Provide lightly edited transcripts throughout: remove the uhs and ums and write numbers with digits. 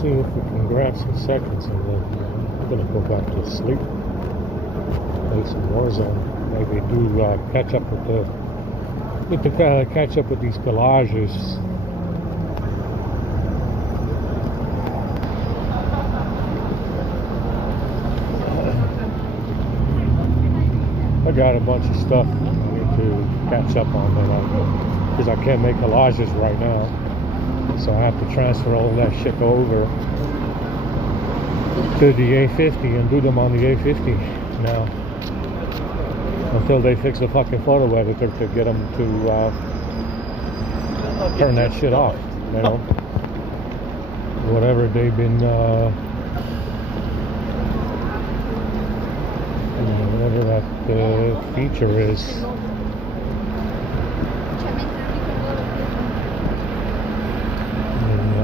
see if we can grab some seconds, and then I'm gonna go back to sleep. Play some Warzone. Maybe do catch up with these collages. I got a bunch of stuff I need to catch up on, because I can't make collages right now, so I have to transfer all of that shit over to the A50 and do them on the A50 now, until they fix the fucking photo editor to get them to turn that shit off, you know, whatever they've been whatever that feature is. And,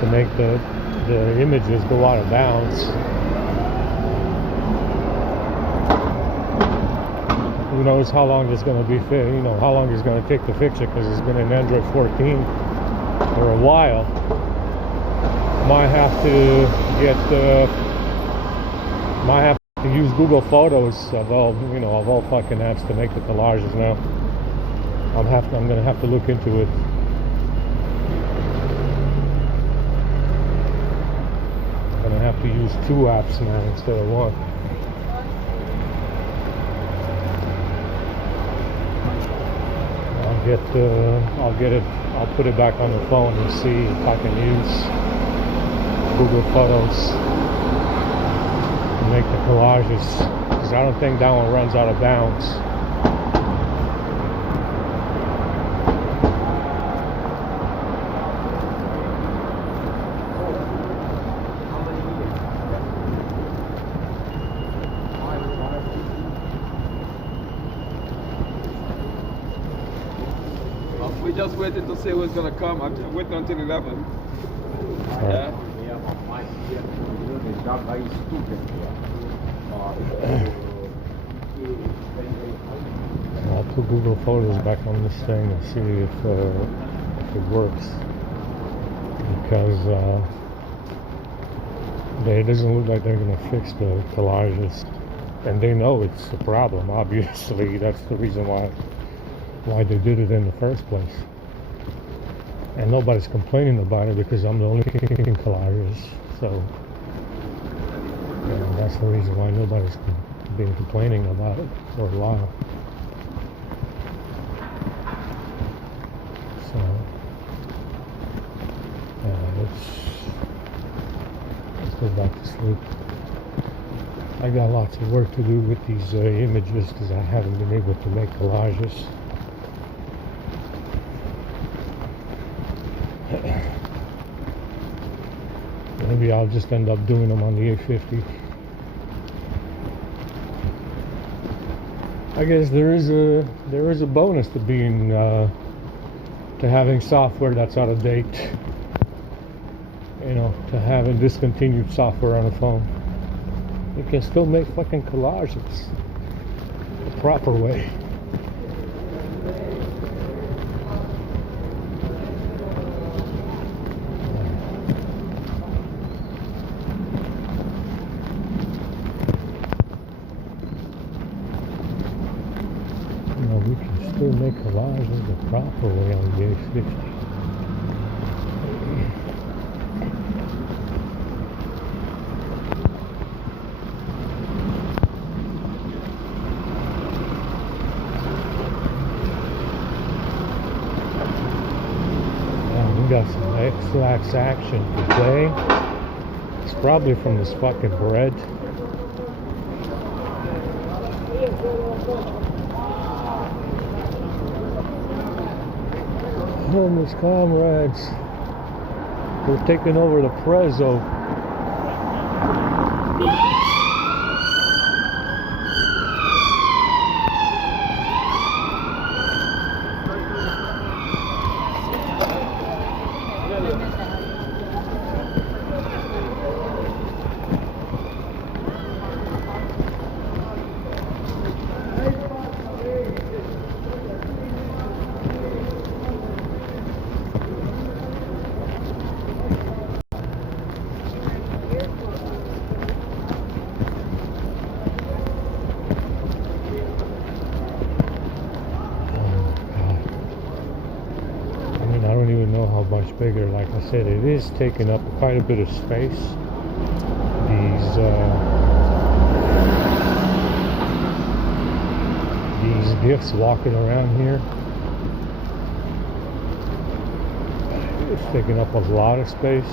to make the images go out of bounds. Who knows how long it's going to be, how long it's going to take to fix it, because it's been in Android 14 for a while. Might have to use Google Photos of all fucking apps to make the collages now. I'm gonna have to look into it. I'm gonna have to use 2 apps now instead of 1. I'll put it back on the phone and see if I can use Google Photos to make the collages, because I don't think that one runs out of bounds. We just waited to see who's gonna come. I'm waiting until 11. Yeah. I'll put Google Photos back on this thing and see if it works, because it doesn't look like they're going to fix the collages, and they know it's a problem. Obviously, that's the reason why they did it in the first place. And nobody's complaining about it, because I'm the only making collages. So that's the reason why nobody's been complaining about it for a while. So let's go back to sleep. I got lots of work to do with these images, because I haven't been able to make collages. Maybe I'll just end up doing them on the A50. I guess there is a bonus to being to having software that's out of date. To having discontinued software on a phone. You can still make fucking collages the proper way. We can still make collages the proper way on the A50. We got some X-Lax action today. It's probably from this fucking bread. Homeless comrades, we're taking over the Prezzo. much bigger. Like I said, it is taking up quite a bit of space. These gifts walking around here, it's taking up a lot of space.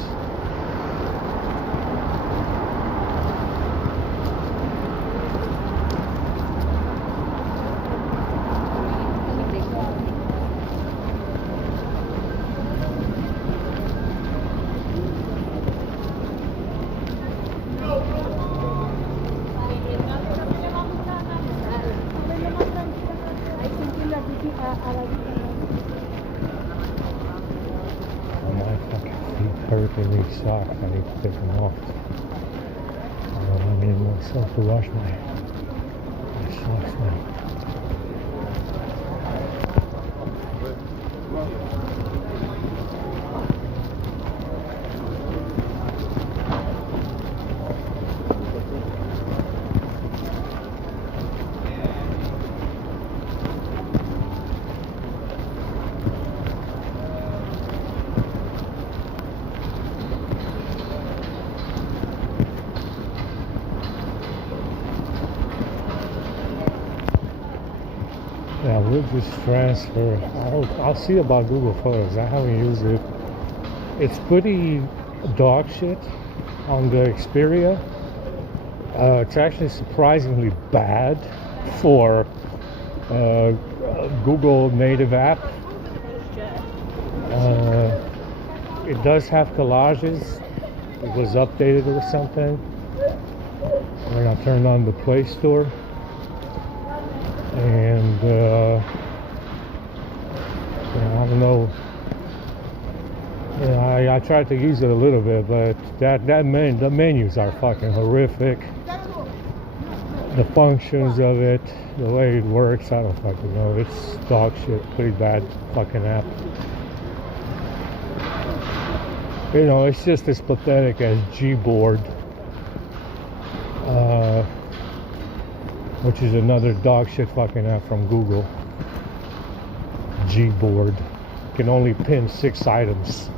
My fucking feet hurt in these socks. I need to take them off. I need myself to wash my socks now. Yeah, we'll just transfer. I'll see about Google Photos. I haven't used it. It's pretty dog shit on the Xperia. It's actually surprisingly bad for Google native app. It does have collages. It was updated or something. When I turned on the Play Store. And I don't know. I tried to use it a little bit, but the menus are fucking horrific. The functions of it, the way it works, I don't fucking know. It's dog shit. Pretty bad fucking app. You know, it's just as pathetic as Gboard. Which is another dog shit fucking app from Google. Gboard. Can only pin 6 items.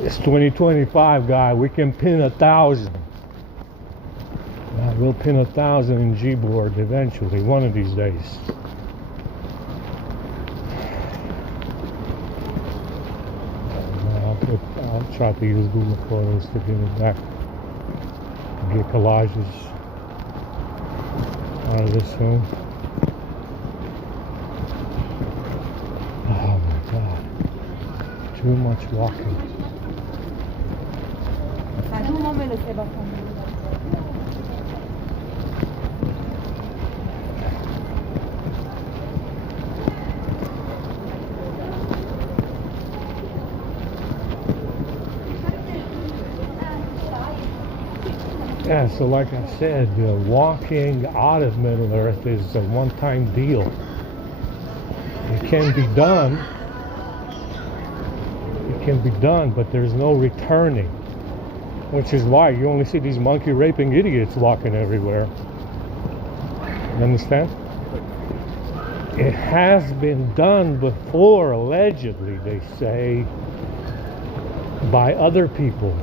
It's 2025, guy. We can pin 1,000. We'll pin 1,000 in Gboard eventually, one of these days. I'll try to use Google Photos to get it back. Get collages out of this soon. Oh my god. Too much walking. Yeah, so like I said, walking out of Middle Earth is a one-time deal. It can be done. It can be done, but there's no returning. Which is why you only see these monkey-raping idiots walking everywhere. You understand? It has been done before, allegedly, they say, by other people.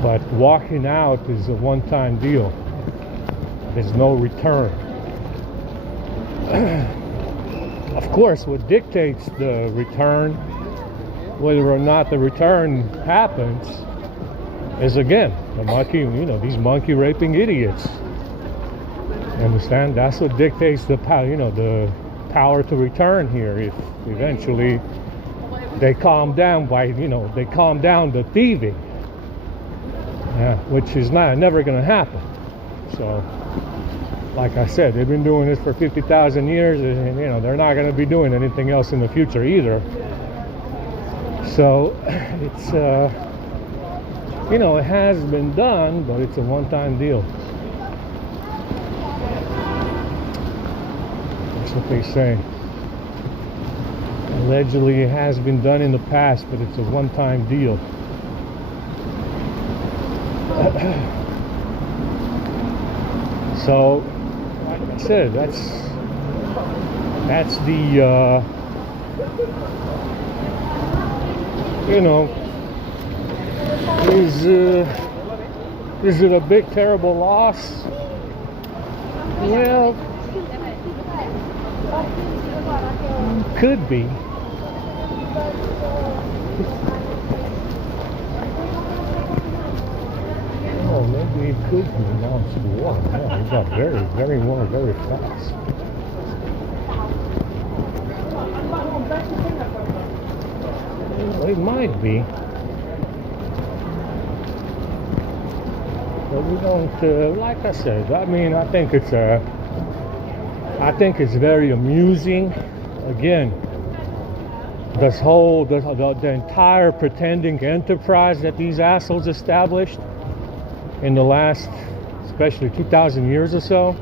But walking out is a one-time deal. There's no return. Of course, what dictates the return, whether or not the return happens, is again the monkey. These monkey-raping idiots. You understand? That's what dictates the power. The power to return here. If eventually they calm down they calm down the thieving. Yeah, which is never going to happen. So, like I said, they've been doing this for 50,000 years, and they're not going to be doing anything else in the future either. So, it's it has been done, but it's a one-time deal. That's what they say. Allegedly, it has been done in the past, but it's a one-time deal. So, like I said, That's the, you know, is it a big, terrible loss? Well, could be. Oh, maybe it could be. Now it's warm. Yeah, it got very, very warm very fast. Well, it might be. But we don't, like I said, I mean, I think it's very amusing. Again, this whole, the entire pretending enterprise that these assholes established in the last, especially 2,000 years or so,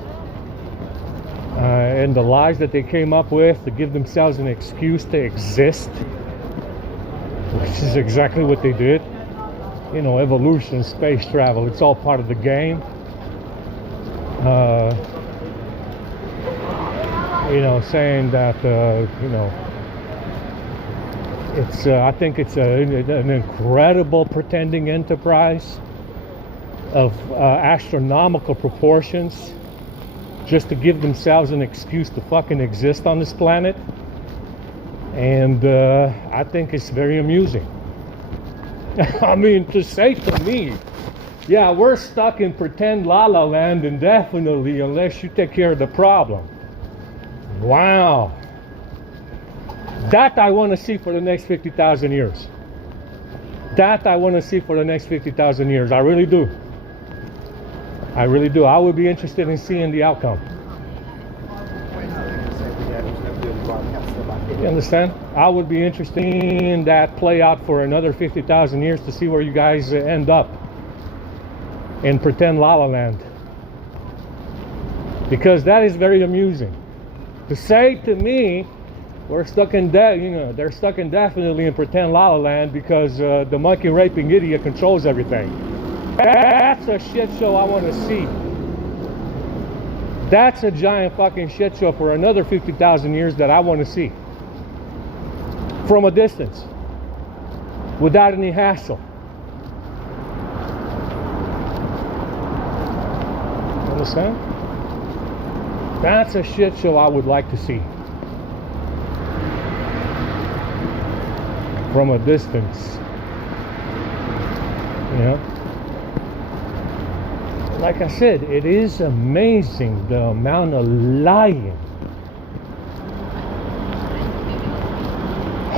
and the lies that they came up with to give themselves an excuse to exist, which is exactly what they did. You know, evolution, space travel, it's all part of the game. You know, saying that, you know, it's, I think it's an incredible pretending enterprise of astronomical proportions just to give themselves an excuse to fucking exist on this planet. And I think it's very amusing. I mean, to say to me, yeah, we're stuck in pretend la la land indefinitely unless you take care of the problem. Wow. That I want to see for the next 50,000 years. That I want to see for the next 50,000 years. I really do. I really do. I would be interested in seeing the outcome. You understand? I would be interested in that play out for another 50,000 years to see where you guys end up in pretend la la land. Because that is very amusing. To say to me, we're stuck in you know, they're stuck indefinitely in pretend la la land because the monkey raping idiot controls everything. That's a shit show I want to see. That's a giant fucking shit show for another 50,000 years that I want to see. From a distance. Without any hassle. Understand? That's a shit show I would like to see. From a distance. You know? Like I said, it is amazing the amount of lying.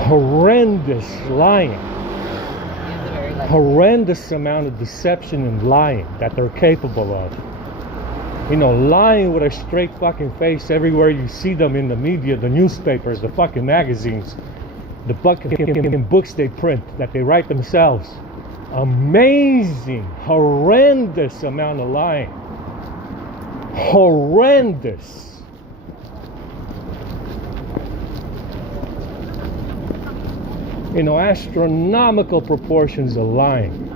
Horrendous lying. Horrendous amount of deception and lying that they're capable of. You know, lying with a straight fucking face everywhere you see them in the media, the newspapers, the fucking magazines, the fucking books they print, that they write themselves. Amazing, horrendous amount of lying. Horrendous. You know, astronomical proportions of lying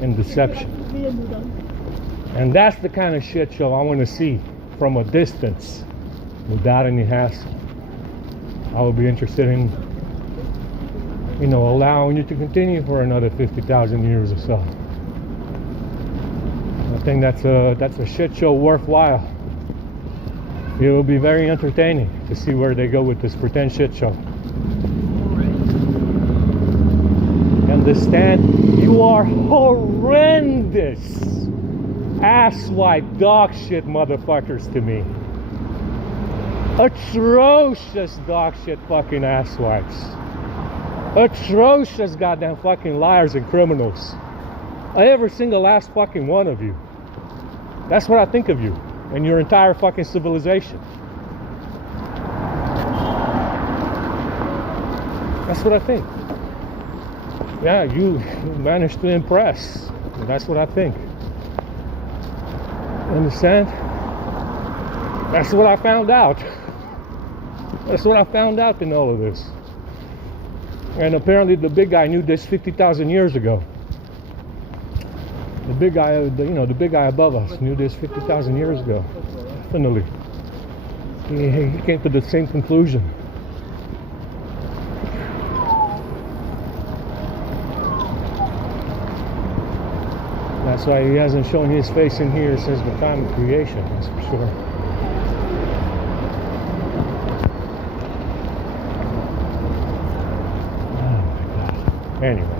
and deception. And that's the kind of shit show I want to see from a distance without any hassle. I would be interested in, you know, allowing you to continue for another 50,000 years or so. I think that's a shit show worthwhile. It will be very entertaining to see where they go with this pretend shit show. Understand? You are horrendous, asswipe, dog shit motherfuckers to me. Atrocious dog shit fucking asswipes. Atrocious goddamn fucking liars and criminals. Every single last fucking one of you. That's what I think of you and your entire fucking civilization. That's what I think. Yeah, you managed to impress. That's what I think. Understand? That's what I found out. That's what I found out in all of this. And apparently the big guy knew this 50,000 years ago. The big guy, you know, the big guy above us knew this 50,000 years ago. Definitely. he came to the same conclusion. That's why he hasn't shown his face in here since the time of creation, that's for sure. Oh my God. Anyway,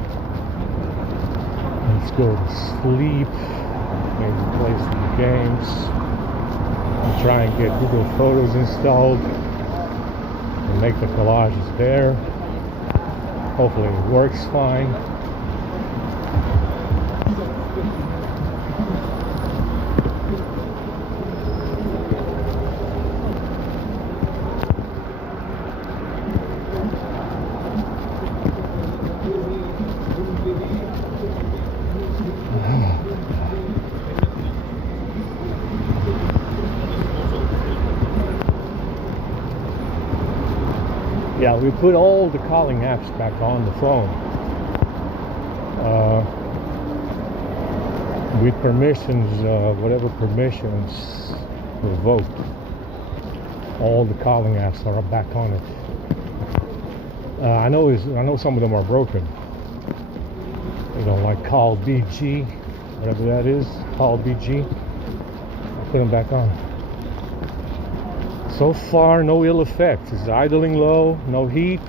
let's go to sleep, maybe play some games, and try and get Google Photos installed and make the collages there. Hopefully it works fine. Yeah, we put all the calling apps back on the phone with permissions, whatever permissions revoked. All the calling apps are back on it. I know some of them are broken. You know, like Call BG, whatever that is, Call BG. I put them back on. So far, no ill effects. It's idling low, no heat.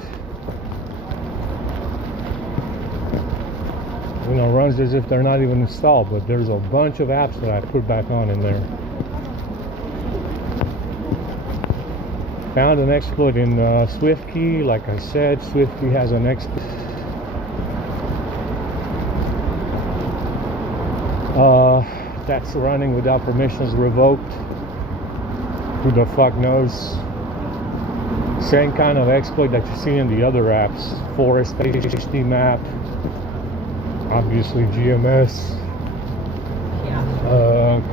You know, runs as if they're not even installed, but there's a bunch of apps that I put back on in there. Found an exploit in SwiftKey. Like I said, SwiftKey has an exploit. That's running without permissions revoked. Who the fuck knows? Same kind of exploit that you see in the other apps. Forest HD map, obviously GMS,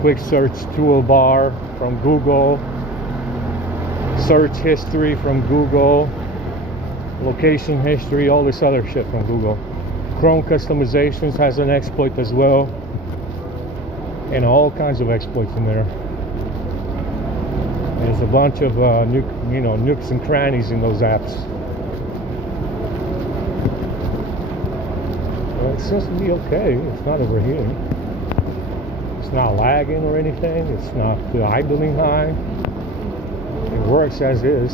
quick search toolbar from Google, search history from Google, location history, all this other shit from Google. Chrome customizations has an exploit as well, and all kinds of exploits in there. There's a bunch of nooks and crannies in those apps. Well, it seems to be okay. It's not overheating. It's not lagging or anything. It's not idling high. It works as is.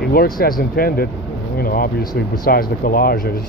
It works as intended. You know, obviously, besides the collages.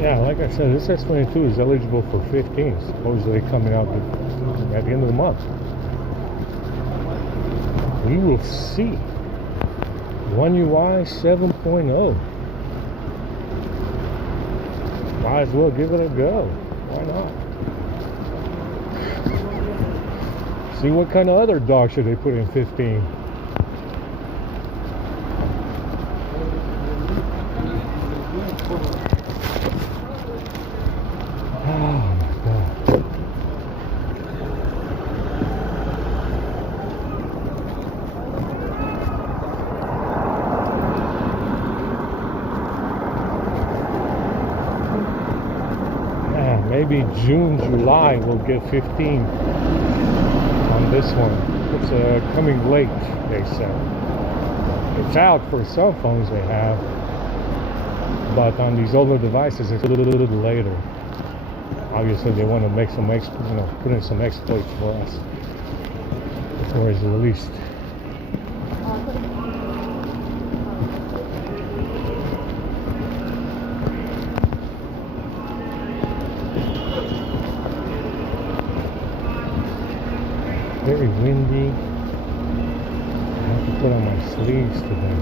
Yeah, like I said, this S22 is eligible for 15, supposedly coming out at the end of the month. We will see. One UI 7.0. Might as well give it a go. Why not? See what kind of other dog should they put in 15. Maybe June, July we'll get 15 on this one. It's coming late, they said. It's out for cell phones they have, but on these older devices it's a little later. Obviously they want to make some put in some exploits for us before it's released. windy. I have to put on my sleeves today.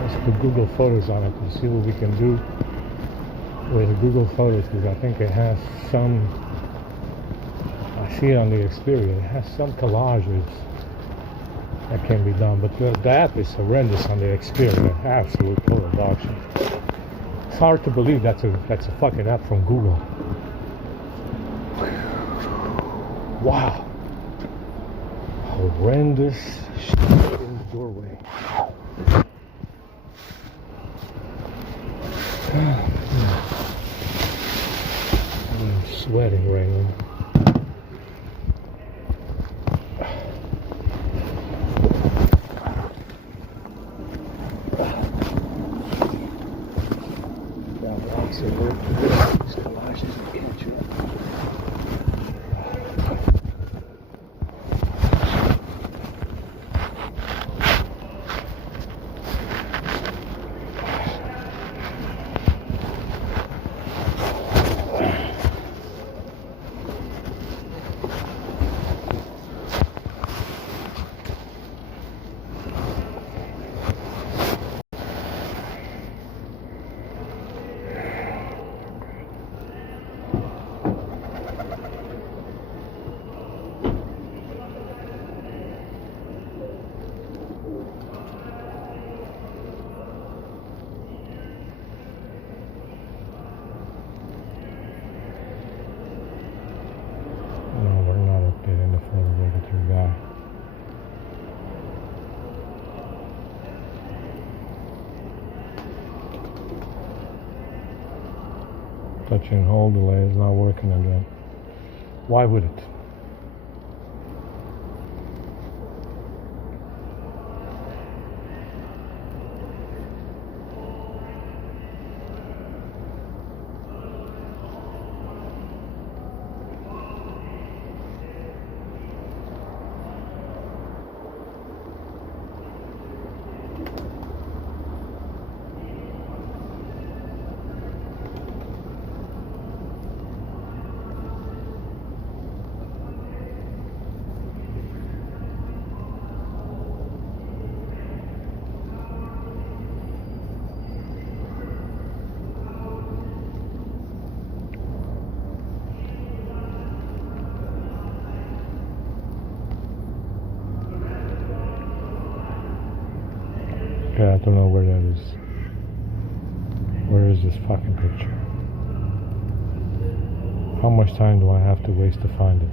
Let's put Google Photos on it and see what we can do with Google Photos, because I think it has some, I see it on the Xperia, it has some collages that can be done, but the app is horrendous on the Xperia, absolute total dog shit. It's hard to believe that's a fucking app from Google. Wow. Horrendous shit in the doorway. I'm sweating, Raymond. Touch and hold delay is not working again. Why would it? Yeah, I don't know where that is. Where is this fucking picture? How much time do I have to waste to find it?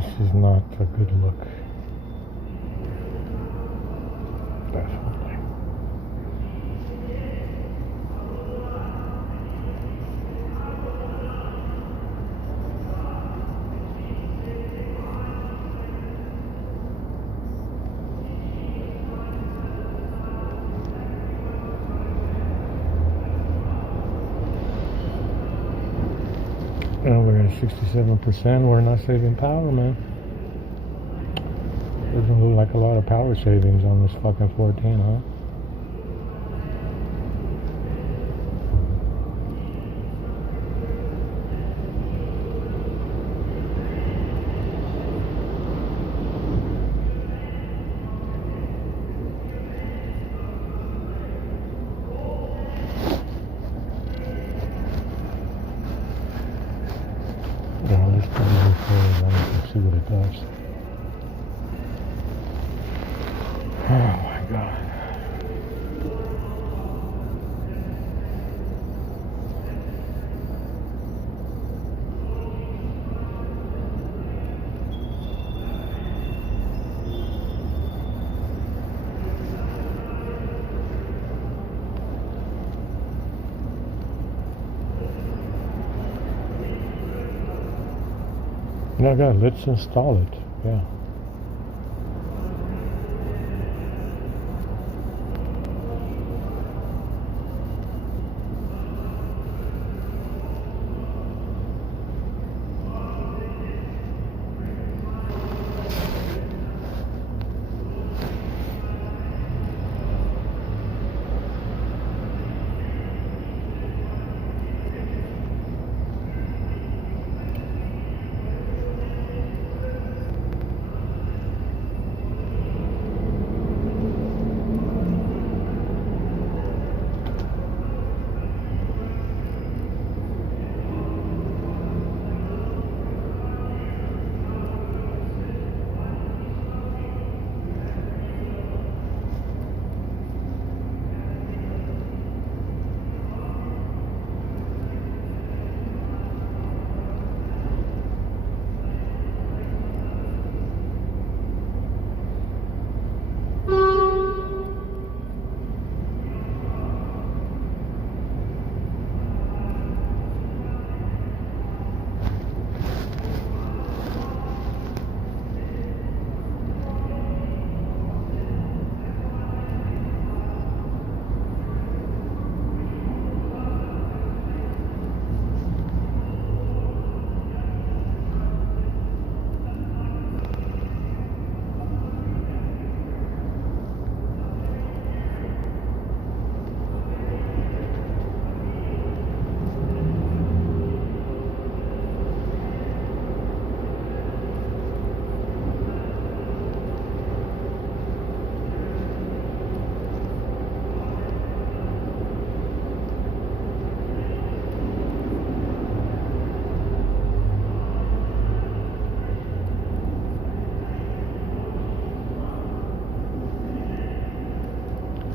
This is not a good look. Definitely. And we're at 67%. We're not saving power, man. Doesn't look like a lot of power savings on this fucking 14, huh? Yeah, let's put it in forward and see what it does. Oh my god. No, God, let's install it. Yeah.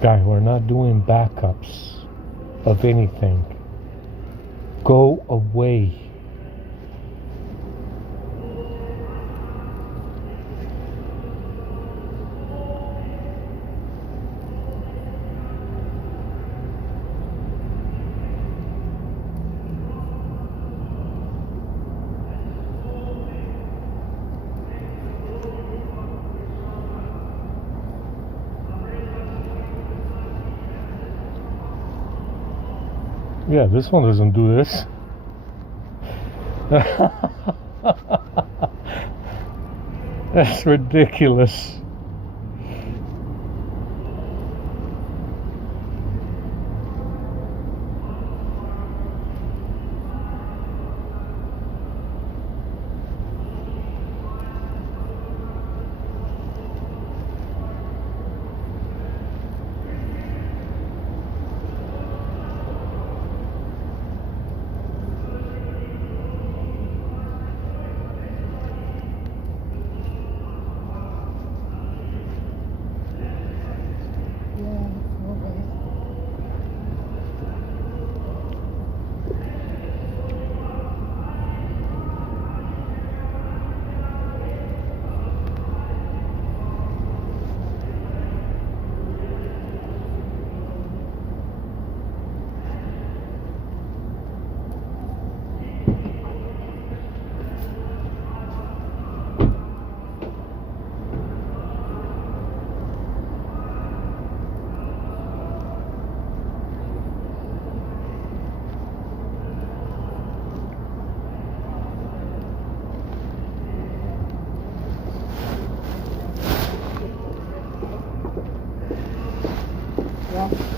Guy, we're not doing backups of anything. Go away. Yeah, this one doesn't do this. That's ridiculous.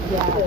Yeah,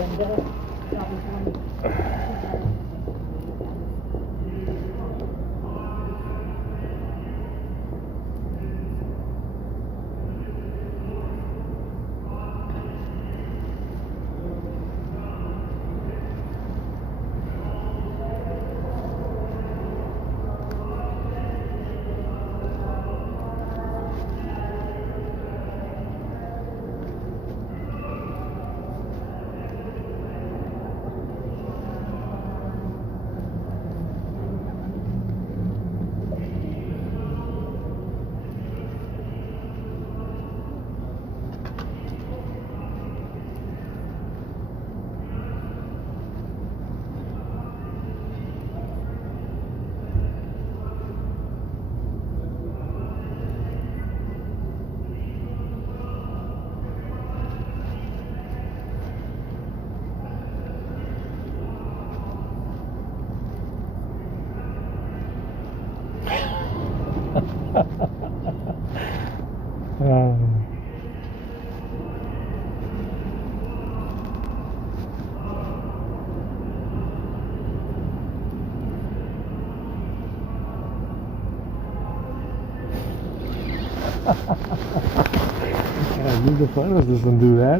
user photos doesn't do that.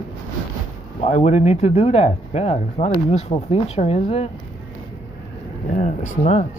Why would it need to do that? Yeah, it's not a useful feature, is it? Yeah, it's not.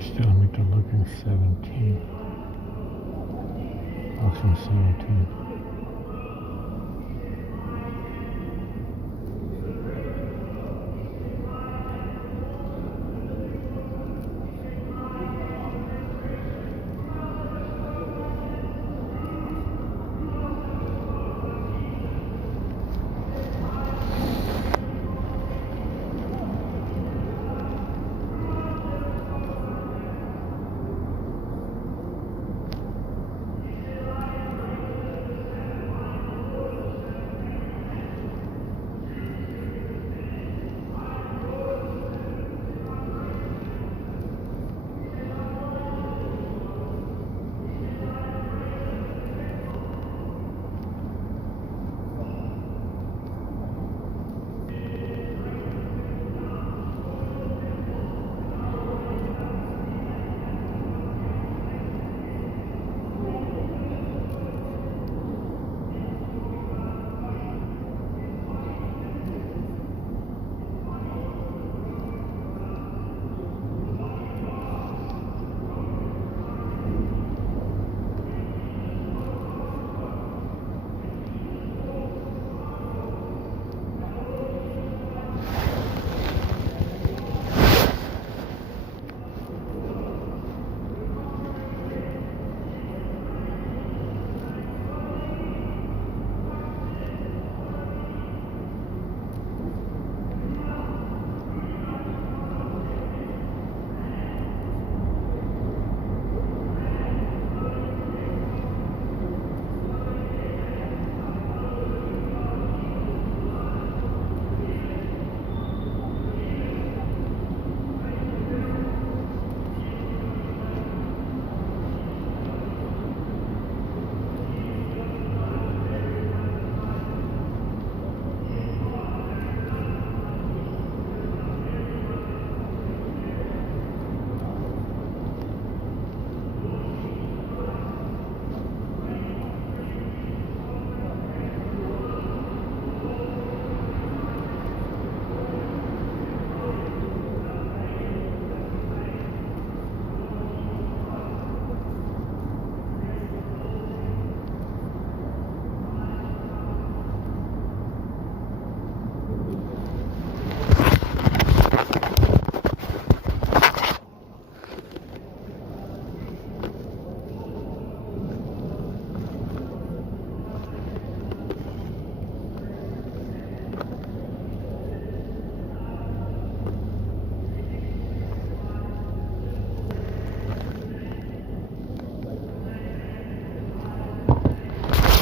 Still need to look in 17. What's in 17?